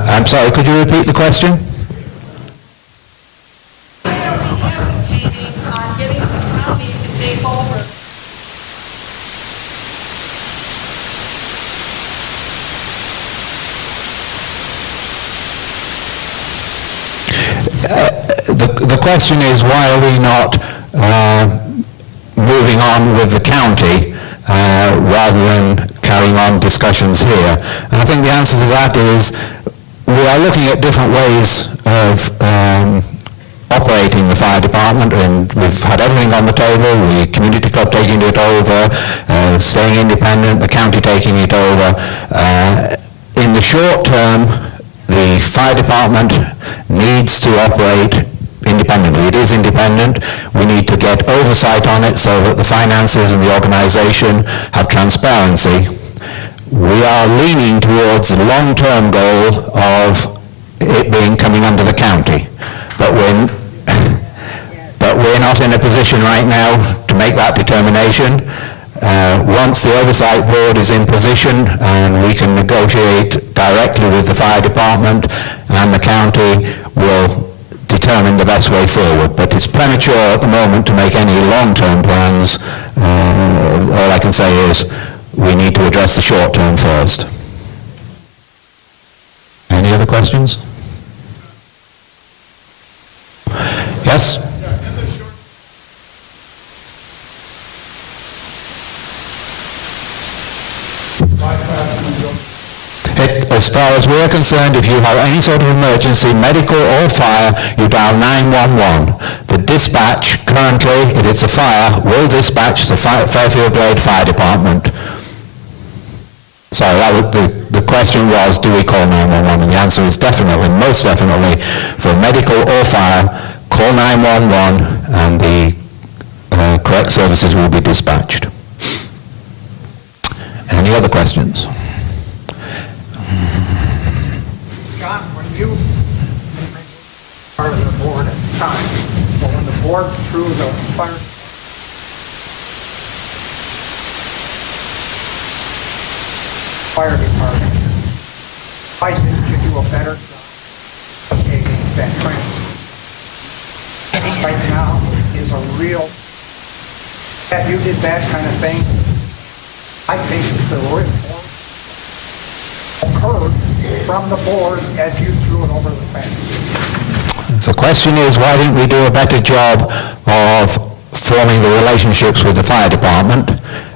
I'm sorry, could you repeat the question? Why are we hesitating on getting the county to take over? The question is, why are we not moving on with the county rather than carrying on discussions here? And I think the answer to that is we are looking at different ways of operating the fire department, and we've had everything on the table, the community club taking it over, staying independent, the county taking it over. In the short term, the fire department needs to operate independently. It is independent. We need to get oversight on it so that the finances and the organization have transparency. We are leaning towards the long-term goal of it coming under the county, but we're not in a position right now to make that determination. Once the oversight board is in position and we can negotiate directly with the fire department and the county, will determine the best way forward. But it's premature at the moment to make any long-term plans. All I can say is we need to address the short term first. Any other questions? Yes? As far as we're concerned, if you have any sort of emergency, medical or fire, you dial 911. The dispatch currently, if it's a fire, will dispatch the Fairfield Glade Fire Department. Sorry, the question was, do we call 911? And the answer is definitely, most definitely, for medical or fire, call 911 and the correct services will be dispatched. Any other questions? John, when you part of the board at the time, but when the board threw the fire department, why didn't you do a better job of taking that training? Right now is a real, if you did that kind of thing, I think the reform occurred from the board as you threw it over the fence. The question is, why didn't we do a better job of forming the relationships with the fire department?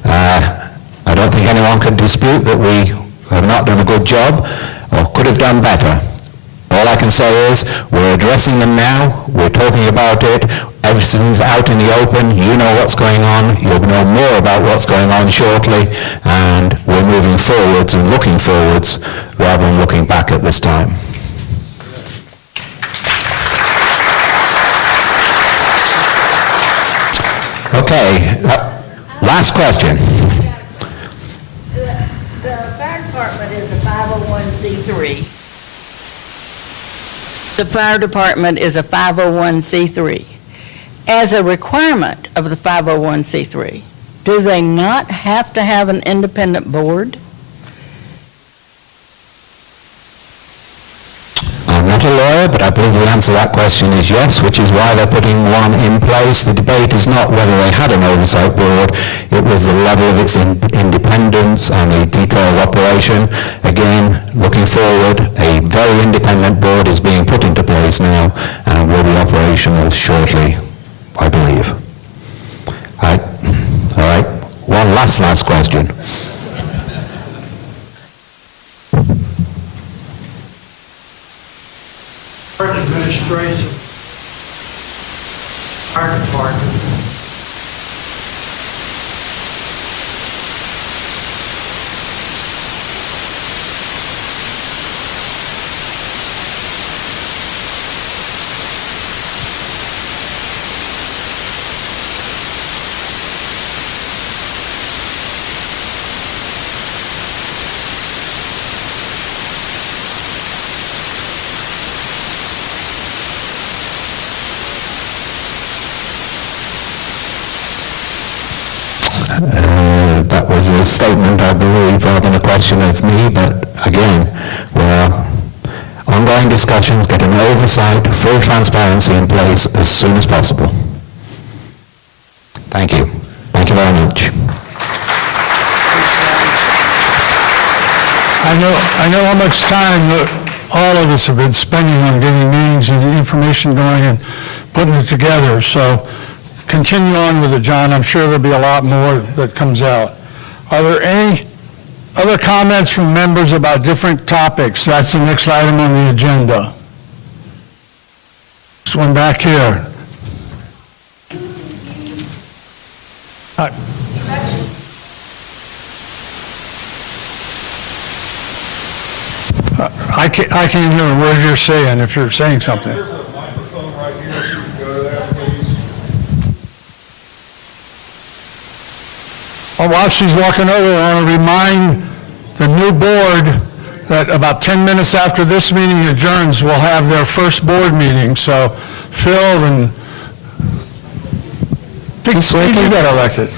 I don't think anyone can dispute that we have not done a good job or could have done better. All I can say is we're addressing them now, we're talking about it, everything's out in the open, you know what's going on, you'll know more about what's going on shortly, and we're moving forwards and looking forwards rather than looking back at this time. Okay, last question. The fire department is a 501c3. The fire department is a 501c3. As a requirement of the 501c3, do they not have to have an independent board? I'm not a lawyer, but I believe the answer to that question is yes, which is why they're putting one in place. The debate is not whether they had an oversight board, it was the level of its independence and the details operation. Again, looking forward, a very independent board is being put into place now and will be operational shortly, I believe. All right, one last question. Administration, fire department. That was a statement, I believe, rather than a question of me, but again, well, ongoing discussions, get an oversight, full transparency in place as soon as possible. Thank you. Thank you very much. I know how much time that all of us have been spending on getting meetings and information going and putting it together, so continue on with it, John. I'm sure there'll be a lot more that comes out. Are there any other comments from members about different topics? That's the next item on the agenda. This one back here. I can't hear a word you're saying if you're saying something. There's a microphone right here, if you could go to that, please. Well, while she's walking over, I want to remind the new board that about 10 minutes after this meeting adjourns, we'll have their first board meeting. So Phil and Steve, you got elected.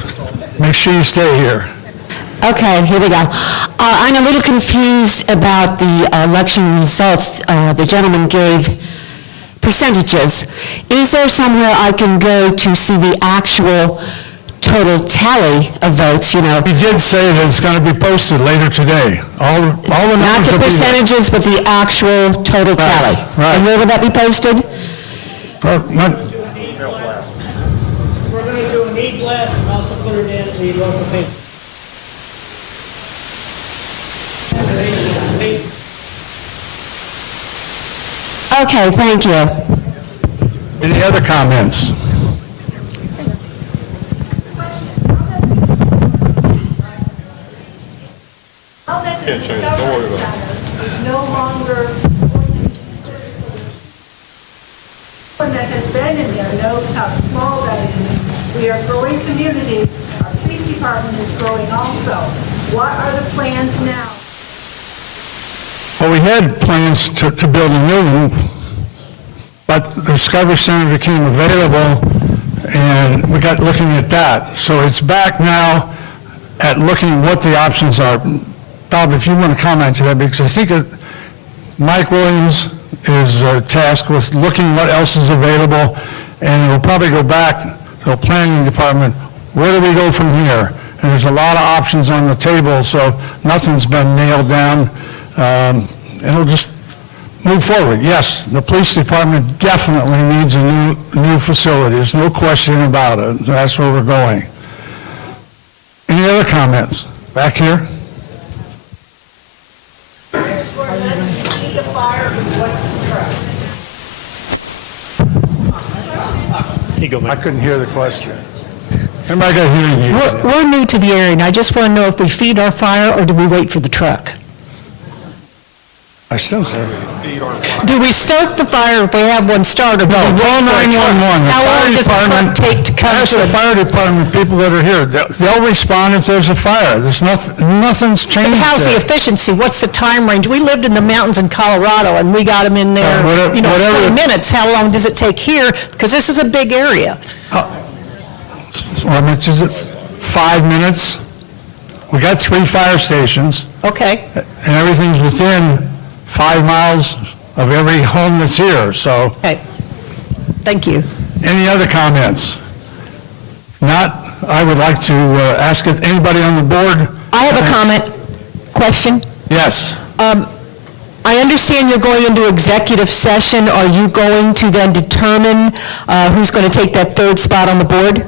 Make sure you stay here. Okay, here we go. I'm a little confused about the election results. The gentleman gave percentages. Is there somewhere I can go to see the actual total tally of votes, you know? He did say that it's going to be posted later today. All the Not numbers the will be there. percentages, but the actual total tally. right. And where will that be posted? Well, We're going to do an e-blast and also put it in the local paper. Okay, thank you. Any other comments? Now that the Discovery Center is no longer, one that has been in there knows how small that is. We are a growing community. Our police department is growing also. What are the plans now? Well, we had plans to build a new one, but the Discovery Center became available, and we got looking at that. So it's back now at looking what the options are. Bob, if you want to comment to that, because I think that Mike Williams is tasked with looking what else is available, and we'll probably go back to the planning department. Where do we go from here? And there's a lot of options on the table, so nothing's been nailed down. And it'll just move forward. Yes, the police department definitely needs a new facility. There's no question about it. That's where we're going. Any other comments? Back here? Next word, let's see the fire and what's the truck. I couldn't hear the question. Everybody got hearing aids? We're new to the area, and I just want to know if we feed our fire or do we wait for the truck? I still say. Do we stoke the fire if we have one started? No, call 911. The How fire long does the truck department- take to come Ask to the the... fire department, people that are here. They'll respond if there's a fire. There's nothing's changed How's the there. efficiency? What's the time range? We lived in the mountains in Colorado, and we got them in there, whatever- 20 minutes. How long does it take here? Because this is a big area. How much is it? 5 minutes? We got 3 fire stations, Okay. and everything's within 5 miles of every home that's here, so Okay. Thank you. any other comments? Not, I would like to ask if anybody on the board... I have a comment, question. Yes. I understand you're going into executive session. Are you going to then determine who's going to take that third spot on the board?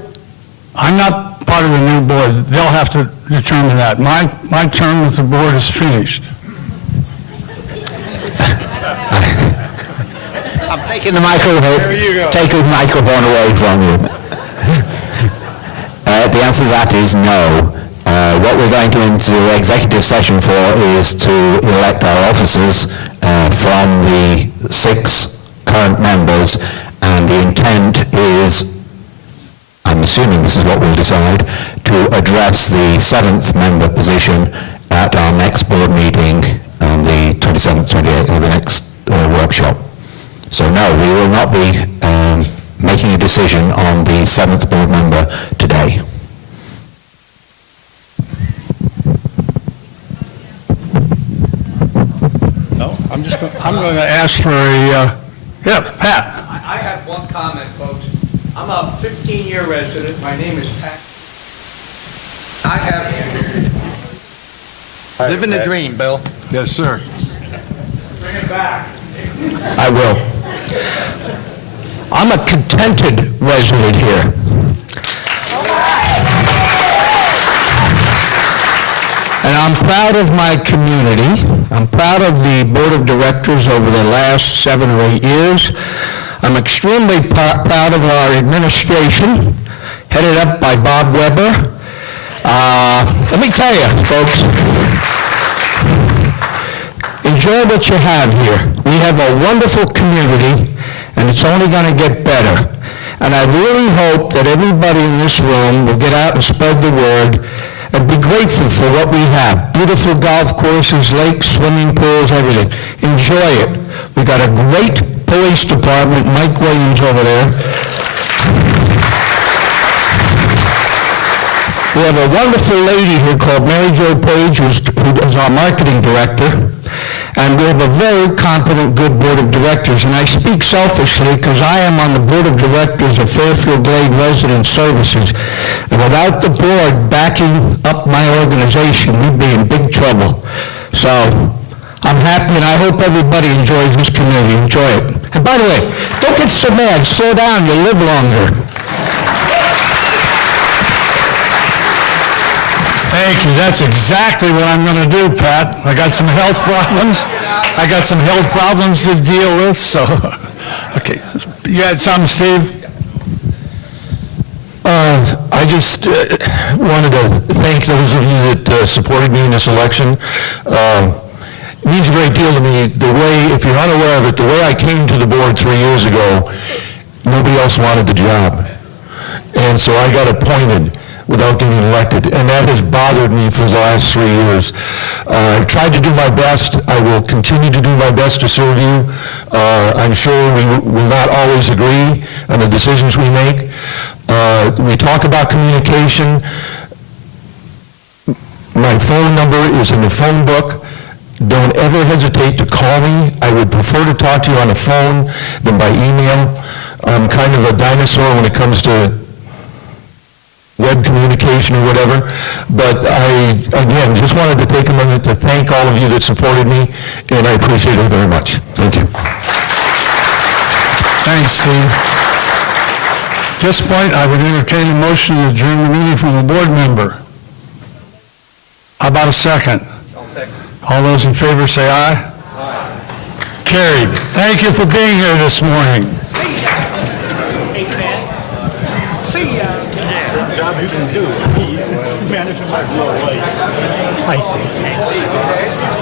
I'm not part of the new board. They'll have to determine that. My term with the board is finished. I'm taking the microphone away from you. The answer to that is no. What we're going to into executive session for is to elect our officers from the 6 current members, and the intent is, I'm assuming this is what we'll decide, to address the 7th member position at our next board meeting on the 27th, 28th, or the next workshop. So no, we will not be making a decision on the 7th board member today. No, I'm just going I'm going to ask for a, yeah, Pat. I have one comment, folks. I'm a 15-year resident. My name is Pat. I have... Living the dream, Bill. Yes, sir. Bring it back. I will. I'm a contented resident here. And I'm proud of my community. I'm proud of the Board of Directors over the last 7 or 8 years. I'm extremely proud of our administration, headed up by Bob Weber. Let me tell you, folks, enjoy what you have here. We have a wonderful community, and it's only going to get better. And I really hope that everybody in this room will get out and spread the word and be grateful for what we have. Beautiful golf courses, lakes, swimming pools, everything. Enjoy it. We got a great police department, Mike Williams over there. We have a wonderful lady here called Mary Jo Page, who is our marketing director. And we have a very competent, good board of directors. And I speak selfishly because I am on the board of directors of Fairfield Glade Resident Services. And without the board backing up my organization, we'd be in big trouble. So I'm happy, and I hope everybody enjoys this community. Enjoy it. And by the way, don't get so mad. Slow down. You'll live longer. Thank you. That's exactly what I'm going to do, Pat. I got some health problems. I got some health problems to deal with, so, okay. You had something, Steve? I just wanted to thank those of you that supported me in this election. It means a great deal to me. The way, if you're unaware of it, the way I came to the board 3 years ago, nobody else wanted the job. And so I got appointed without getting elected, and that has bothered me for the last 3 years. I've tried to do my best. I will continue to do my best to serve you. I'm sure we will not always agree on the decisions we make. We talk about communication. My phone number is in the phone book. Don't ever hesitate to call me. I would prefer to talk to you on the phone than by email. I'm kind of a dinosaur when it comes to web communication or whatever, but I, again, just wanted to take a minute to thank all of you that supported me, and I appreciate it very much. Thank you. Thanks, Steve. At this point, I would entertain a motion to adjourn the meeting from a board member. How about a second? All those in favor say aye. Aye. Carried. Thank you for being here this morning. Job you can do. Managing my flow. I think.